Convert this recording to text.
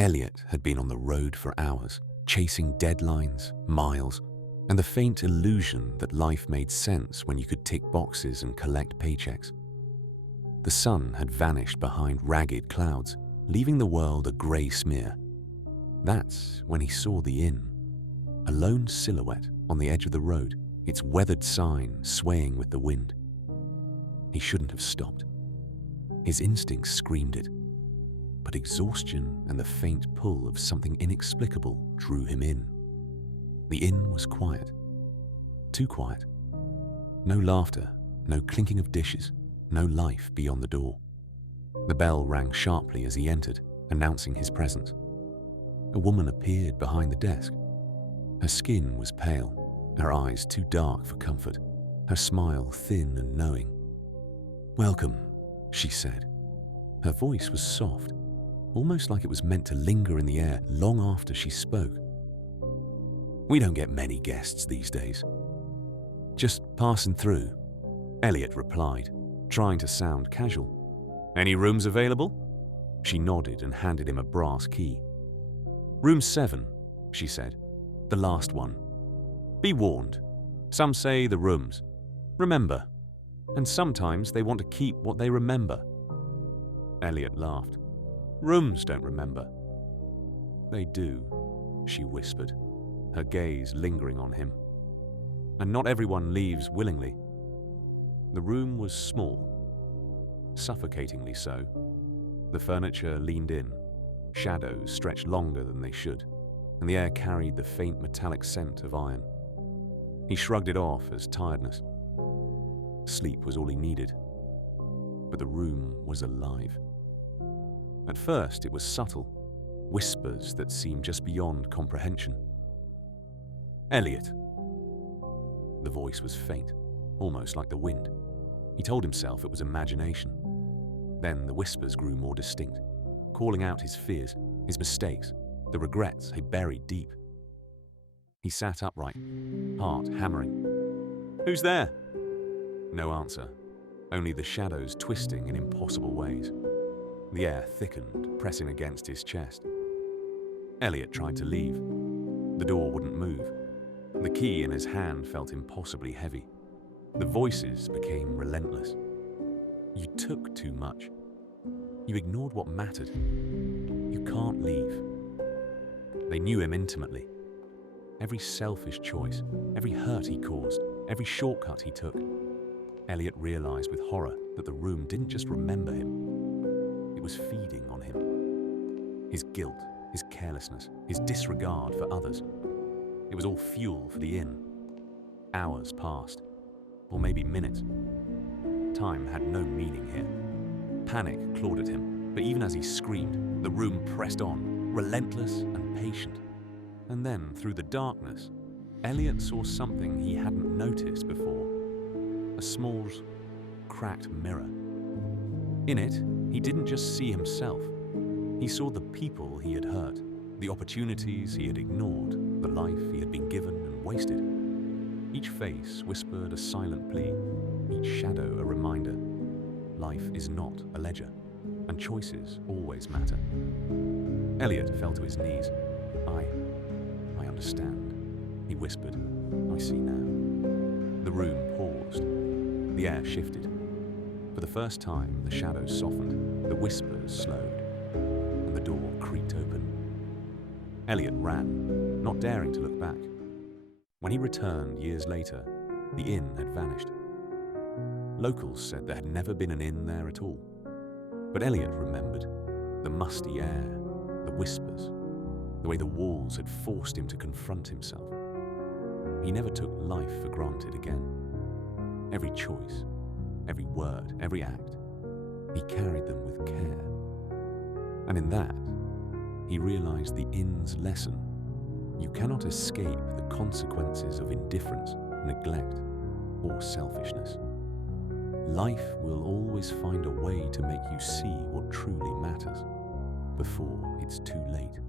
Eliot had been on the road for hours, chasing deadlines, miles, and the faint illusion that life made sense when you could tick boxes and collect paychecks. The sun had vanished behind ragged clouds, leaving the world a grey smear. That's when he saw the inn, a lone silhouette on the edge of the road, its weathered sign swaying with the wind. He shouldn't have stopped. His instincts screamed it, but exhaustion and the faint pull of something inexplicable drew him in. The inn was quiet. Too quiet. No laughter, no clinking of dishes, no life beyond the door. The bell rang sharply as he entered, announcing his presence. A woman appeared behind the desk. Her skin was pale, her eyes too dark for comfort, her smile thin and knowing. "Welcome," she said. Her voice was soft, almost like it was meant to linger in the air long after she spoke. "We don't get many guests these days." "Just passing through," Eliot replied, trying to sound casual. "Any rooms available?" She nodded and handed him a brass key. "Room 7, she said. "The last one. Be warned. Some say the rooms. Remember. And sometimes they want to keep what they remember." Eliot laughed. "Rooms don't remember." "They do," she whispered, her gaze lingering on him. "And not everyone leaves willingly." The room was small, suffocatingly so. The furniture leaned in, shadows stretched longer than they should, and the air carried the faint metallic scent of iron. He shrugged it off as tiredness. Sleep was all he needed, but the room was alive. At first it was subtle, whispers that seemed just beyond comprehension. "Eliot." The voice was faint, almost like the wind. He told himself it was imagination. Then the whispers grew more distinct, calling out his fears, his mistakes, the regrets he buried deep. He sat upright, heart hammering. "Who's there?" No answer, only the shadows twisting in impossible ways. The air thickened, pressing against his chest. Eliot tried to leave. The door wouldn't move. The key in his hand felt impossibly heavy. The voices became relentless. "You took too much. You ignored what mattered. You can't leave." They knew him intimately. Every selfish choice, every hurt he caused, every shortcut he took. Eliot realized with horror that the room didn't just remember him. It was feeding on him. His guilt, his carelessness, his disregard for others. It was all fuel for the inn. Hours passed, or maybe minutes. Time had no meaning here. Panic clawed at him, but even as he screamed, the room pressed on, relentless and patient. And then, through the darkness, Eliot saw something he hadn't noticed before. A small, cracked mirror. In it, he didn't just see himself. He saw the people he had hurt, the opportunities he had ignored, the life he had been given and wasted. Each face whispered a silent plea, each shadow a reminder. Life is not a ledger, and choices always matter. Eliot fell to his knees. I understand, he whispered. "I see now." The room paused. The air shifted. For the first time, the shadows softened, the whispers slowed, and the door creaked open. Eliot ran, not daring to look back. When he returned years later, the inn had vanished. Locals said there had never been an inn there at all. But Eliot remembered the musty air, the whispers, the way the walls had forced him to confront himself. He never took life for granted again. Every choice, every word, every act, he carried them with care. And in that, he realized the inn's lesson. You cannot escape the consequences of indifference, neglect, or selfishness. Life will always find a way to make you see what truly matters before it's too late.